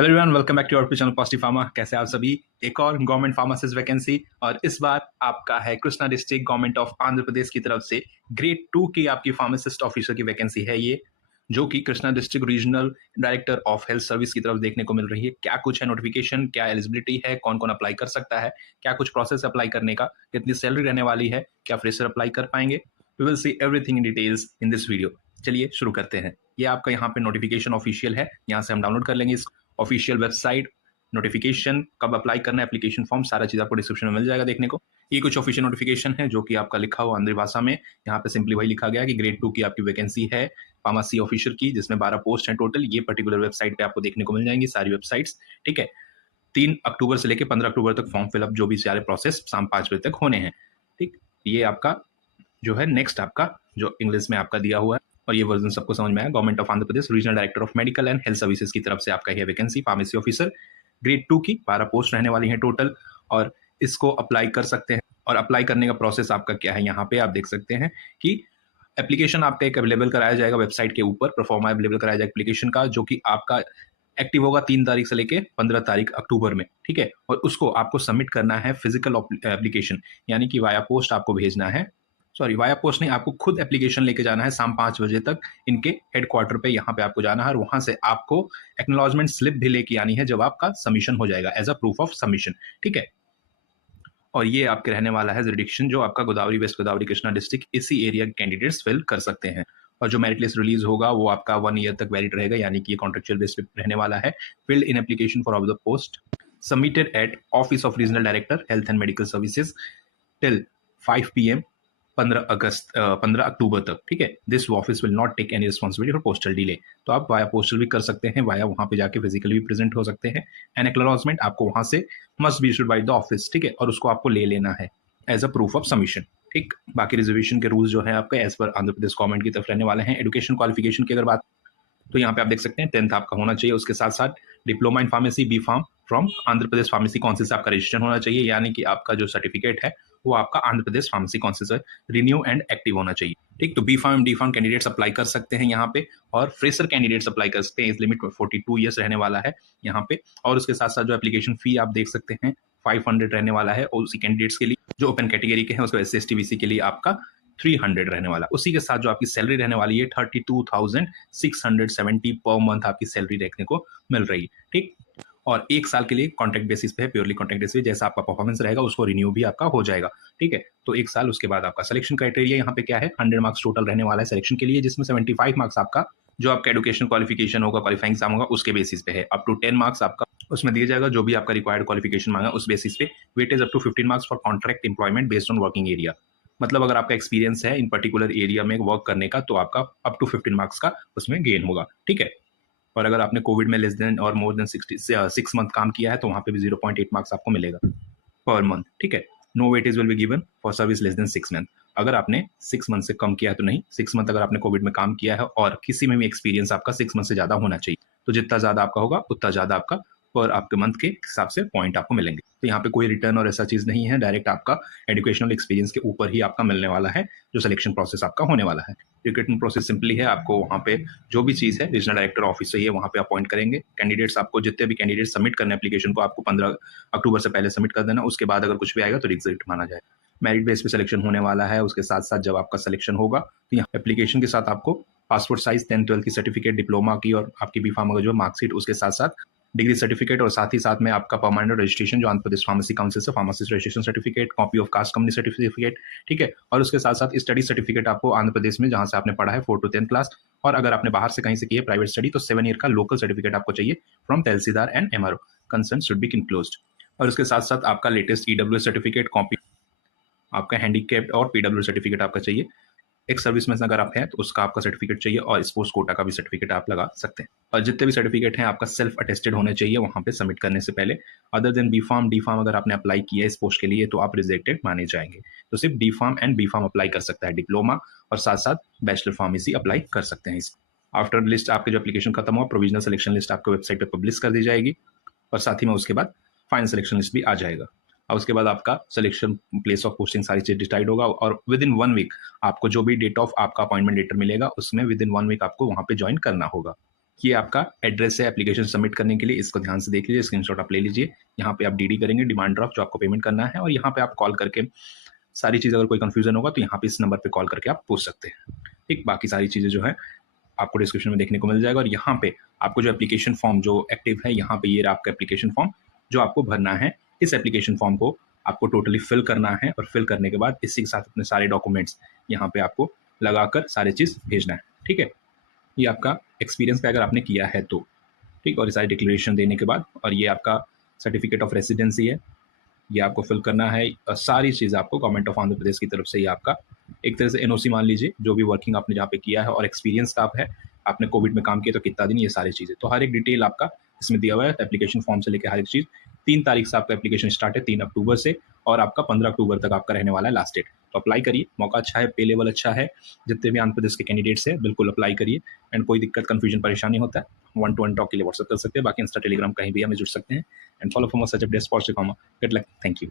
Hello everyone, welcome back to our channel positive pharma. कैसे आप सभी? एक और गवर्नमेंट फार्मासिस्ट वैकेंसी, और इस बार आपका है Krishna district government of Andhra Pradesh की तरफ से ग्रेड 2 की आपकी फार्मासिस्ट ऑफिसर की वैकेंसी है ये, जो कि Krishna district regional director of health service की तरफ देखने को मिल रही है। क्या कुछ है नोटिफिकेशन, क्या एलिजिबिलिटी है, कौन कौन अप्लाई कर सकता है, क्या कुछ प्रोसेस अप्लाई करने का, कितनी सैलरी रहने वाली है, क्या फ्रेशर अप्लाई कर पाएंगे, we will see everything in details in this video. चलिए शुरू करते हैं। ये आपका यहाँ पे नोटिफिकेशन ऑफिशियल है, यहाँ से हम डाउनलोड कर लेंगे इस ऑफिशियल वेबसाइट। नोटिफिकेशन कब अप्लाई करना है, एप्लीकेशन फॉर्म, सारा चीज आपको डिस्क्रिप्शन में मिल जाएगा देखने को। ये कुछ ऑफिशियल नोटिफिकेशन है जो कि आपका लिखा हुआ आंध्री भाषा में। यहाँ पे सिंपली वही लिखा गया कि ग्रेड 2 की आपकी वैकेंसी है फार्मेसी ऑफिसर की, जिसमें 12 पोस्ट हैं टोटल। ये पर्टिकुलर वेबसाइट पे आपको देखने को मिल जाएंगी सारी वेबसाइट्स, ठीक है। 3 अक्टूबर से लेकर 15 अक्टूबर तक फॉर्म फिलअप जो भी सारे प्रोसेस शाम 5 बजे तक होने हैं, ठीक। ये आपका जो है नेक्स्ट आपका जो इंग्लिश में आपका दिया हुआ है, और ये वर्जन सबको समझ में आया। Government of Andhra Pradesh regional director of medical and health services की तरफ से आपका यह वैकेंसी फार्मेसी ऑफिसर ग्रेड 2 की 12 पोस्ट रहने वाली हैं टोटल, और इसको अप्लाई कर सकते हैं। और अप्लाई करने का प्रोसेस आपका क्या है, यहाँ पे आप देख सकते हैं कि एप्लीकेशन आपका एक अवेलेबल कराया जाएगा वेबसाइट के ऊपर, परफॉर्मा अवेलेबल कराया जाएगा एप्लीकेशन का, जो कि आपका एक्टिव होगा 3 तारीख से लेके 15 तारीख अक्टूबर में, ठीक है। और उसको आपको सबमिट करना है फिजिकल एप्लीकेशन, यानी कि वाया पोस्ट आपको भेजना है। सॉरी, वाया पोस्ट नहीं, आपको खुद एप्लीकेशन लेके जाना है शाम 5 बजे तक इनके हेडक्वार्टर पे, यहाँ पे आपको जाना है, और वहां से आपको एक्नॉलेजमेंट स्लिप भी लेके आनी है जब आपका सबमिशन हो जाएगा as a proof of submission, ठीक है। और ये आपके रहने वाला है जुरिडिक्शन जो आपका गोदावरी, वेस्ट गोदावरी, कृष्णा डिस्ट्रिक्ट, इसी एरिया के कैंडिडेट्स फिल कर सकते हैं। और जो मेरिट लिस्ट रिलीज होगा वो आपका 1 ईयर तक वैलिड रहेगा, यानी कि ये कॉन्ट्रेक्चुअल बेस पे रहने वाला है। Filled in application for of the post submitted at office of regional director health and medical services till 5 PM 15 अक्टूबर तक, ठीक है। This office will not take any responsibility for postal delay. तो आप वाया पोस्टल भी कर सकते हैं, वाया वहां पे जाके फिजिकली भी प्रेजेंट हो सकते हैं। एन एक्नॉलेजमेंट आपको वहां से must be issued by the office, ठीक है, और उसको आपको ले लेना है as a proof of submission, ठीक। बाकी रिजर्वेशन के रूल्स जो है आपका as per Andhra Pradesh government की तरफ रहने वाले हैं। एजुकेशन क्वालिफिकेशन की अगर बात, तो यहाँ पे आप देख सकते हैं 10th आपका होना चाहिए। उसके साथ साथ diploma in pharmacy B pharm from Andhra Pradesh pharmacy council से आपका रजिस्ट्रेशन होना चाहिए, यानी कि आपका जो सर्टिफिकेट है वो आपका आंध्र प्रदेश फार्मेसी काउंसिल से रिन्यू एंड एक्टिव होना चाहिए, ठीक। तो B pharm D pharm candidates apply कर सकते हैं यहाँ पे, और फ्रेशर कैंडिडेट्स अप्लाई कर सकते हैं। एज लिमिट 42 ईयर्स रहने वाला है यहाँ पे। और उसके साथ साथ जो एप्लीकेशन फी आप देख सकते हैं 500 रहने वाला है, और उसी कैंडिडेट्स के लिए जो ओपन कैटेगरी के हैं उसको SC ST BC के लिए आपका 300 रहने वाला। उसी के साथ जो आपकी सैलरी रहने वाली है 32,670 पर मंथ आपकी सैलरी देखने को मिल रही है, ठीक। और 1 साल के लिए कॉन्ट्रैक्ट बेसिस पे है, प्योरली कॉन्ट्रैक्ट बेसिस, जैसा आपका परफॉर्मेंस रहेगा उसको रिन्यू भी आपका हो जाएगा, ठीक है। तो 1 साल उसके बाद आपका सिलेक्शन क्राइटेरिया यहाँ पे क्या है, 100 मार्क्स टोटल रहने वाला है सिलेक्शन के लिए, जिसमें 75 मार्क्स आपका जो आपका एजुकेशन क्वालिफिकेशन होगा, क्वालिफाइंग एग्जाम होगा, उसके बेसिस पे है। अप टू 10 मार्क्स आपका उसमें दिया जाएगा जो भी आपका रिक्वायर्ड क्वालिफिकेशन मांगा उस बेसिस पे। Weightage up to 15 marks for contract employment based on working area. मतलब अगर आपका एक्सपीरियंस है इन पर्टिकुलर एरिया में वर्क करने का, तो आपका अप टू 15 मार्क्स का उसमें गेन होगा, ठीक है। और अगर आपने कोविड में लेस देन और मोर देन 6 मंथ काम किया है तो वहां पे भी 0.8 मार्क्स आपको मिलेगा पर मंथ, ठीक है। No weightage will be given for service less than 6 month. अगर आपने 6 मंथ से कम किया है तो नहीं, 6 मंथ अगर आपने कोविड में काम किया है और किसी में भी एक्सपीरियंस आपका 6 मंथ से ज्यादा होना चाहिए, तो जितना ज्यादा आपका होगा उतना ज्यादा आपका पर आपके मंथ के हिसाब से पॉइंट आपको मिलेंगे। तो यहाँ पे कोई रिटर्न और ऐसा चीज नहीं है, डायरेक्ट आपका एजुकेशनल एक्सपीरियंस के ऊपर ही आपका मिलने वाला है जो सिलेक्शन प्रोसेस आपका होने वाला है। रिक्रूटमेंट प्रोसेस सिंपली है, आपको वहाँ पे जो भी चीज़ है रीजनल डायरेक्टर ऑफिस से ही है, वहाँ पे अपॉइंट करेंगे। कैंडिडेट्स आपको जितने भी कैंडिडेट सबमिट करने एप्लीकेशन को आपको 15 अक्टूबर से पहले सबमिट कर देना। उसके बाद अगर कुछ भी आएगा तो रिजल्ट माना जाए। मेरिट बेस पे सिलेक्शन होने वाला है। उसके साथ साथ जब आपका सिलेक्शन होगा तो यहाँ एप्लीकेशन के साथ आपको पासपोर्ट साइज 10th 12th की सर्टिफिकेट, डिप्लोमा की और आपकी बी फार्मा का जो मार्कशीट, उसके साथ साथ डिग्री सर्टिफिकेट, और साथ ही साथ में आपका परमानेंट रजिस्ट्रेशन जो आंध्र प्रदेश फार्मेसी काउंसिल से pharmacist registration certificate, copy of caste company certificate, ठीक है। और उसके साथ साथ स्टडी सर्टिफिकेट आपको आंध्र प्रदेश में जहां से आपने पढ़ा है 4 to 10 क्लास, और अगर आपने बाहर से कहीं से की है प्राइवेट स्टडी तो 7 ईयर का लोकल सर्टिफिकेट आपको चाहिए from tehsildar and MRO। Concern should be enclosed. और उसके साथ साथ आपका लेटेस्ट EWS सर्टिफिकेट, कॉपी आपका हैंडीकैप्ड और PW सर्टिफिकेट आपका चाहिए। एक सर्विस में अगर आप हैं तो उसका आपका सर्टिफिकेट चाहिए, और स्पोर्ट्स कोटा का भी सर्टिफिकेट आप लगा सकते हैं। और जितने भी सर्टिफिकेट हैं आपका सेल्फ अटेस्टेड होने चाहिए वहां पे सबमिट करने से पहले। Other than B pharm D pharm अगर आपने अप्लाई किया है इस पोस्ट के लिए तो आप रिजेक्टेड माने जाएंगे। तो सिर्फ D pharm and B pharm apply कर सकता है डिप्लोमा, और साथ साथ बैचलर फार्मेसी अप्लाई कर सकते हैं इस। आफ्टर लिस्ट आपके जो एप्लीकेशन खत्म हुआ, प्रोविजनल सिलेक्शन लिस्ट आपको वेबसाइट पर पब्लिश कर दी जाएगी, और साथ ही में उसके बाद फाइनल सिलेक्शन लिस्ट भी आ जाएगा। और उसके बाद आपका सिलेक्शन, प्लेस ऑफ पोस्टिंग, सारी चीज डिसाइड होगा, और विद इन 1 वीक आपको जो भी डेट ऑफ आपका अपॉइंटमेंट लेटर मिलेगा उसमें विद इन 1 वीक आपको वहां पे ज्वाइन करना होगा। ये आपका एड्रेस है एप्लीकेशन सबमिट करने के लिए, इसको ध्यान से देख लीजिए, स्क्रीनशॉट आप ले लीजिए। यहाँ पे आप डीडी करेंगे, डिमांड ड्राफ्ट, जो आपको पेमेंट करना है, और यहाँ पे आप कॉल करके सारी चीज़, अगर कोई कन्फ्यूजन होगा तो यहाँ पे इस नंबर पे कॉल करके आप पूछ सकते हैं। ठीक, बाकी सारी चीज़ें जो है आपको डिस्क्रिप्शन में देखने को मिल जाएगा। और यहाँ पे आपको जो एप्लीकेशन फॉर्म जो एक्टिव है, यहाँ पे ये रहा आपका एप्लीकेशन फॉर्म जो आपको भरना है। इस एप्लीकेशन फॉर्म को आपको टोटली फिल करना है, और फिल करने के बाद इसी के साथ अपने सारे डॉक्यूमेंट्स यहाँ पे आपको लगाकर सारी चीज़ भेजना है। ठीक है, ये आपका एक्सपीरियंस पे अगर आपने किया है तो। ठीक, और ये सारी डिक्लेरेशन देने के बाद, और ये आपका सर्टिफिकेट ऑफ रेसिडेंसी है, ये आपको फिल करना है। सारी चीज़ आपको गवर्नमेंट ऑफ आंध्र प्रदेश की तरफ से ये आपका एक तरह से एनओसी मान लीजिए, जो भी वर्किंग आपने जहाँ पे किया है, और एक्सपीरियंस का आप है, आपने कोविड में काम किया तो कितना दिन, ये सारी चीज़ें, तो हर एक डिटेल आपका इसमें दिया हुआ है। एप्लीकेशन फॉर्म से लेकर हर एक चीज़। 3 तारीख से आपका एप्लीकेशन स्टार्ट है, 3 अक्टूबर से, और आपका 15 अक्टूबर तक आपका रहने वाला है लास्ट डेट। तो अप्लाई करिए, मौका अच्छा है, पे लेवल अच्छा है, जितने भी आंध्र प्रदेश के कैंडिडेट्स हैं बिल्कुल अप्लाई करिए। एंड कोई दिक्कत, कन्फ्यूजन, परेशानी होता है, 1-to-1 टॉक के लिए व्हाट्सएप कर सकते हैं, बाकी इंस्टा, टेलीग्राम कहीं भी हमें जुड़ सकते हैं। And follow for more such updates for Good luck. Thank you.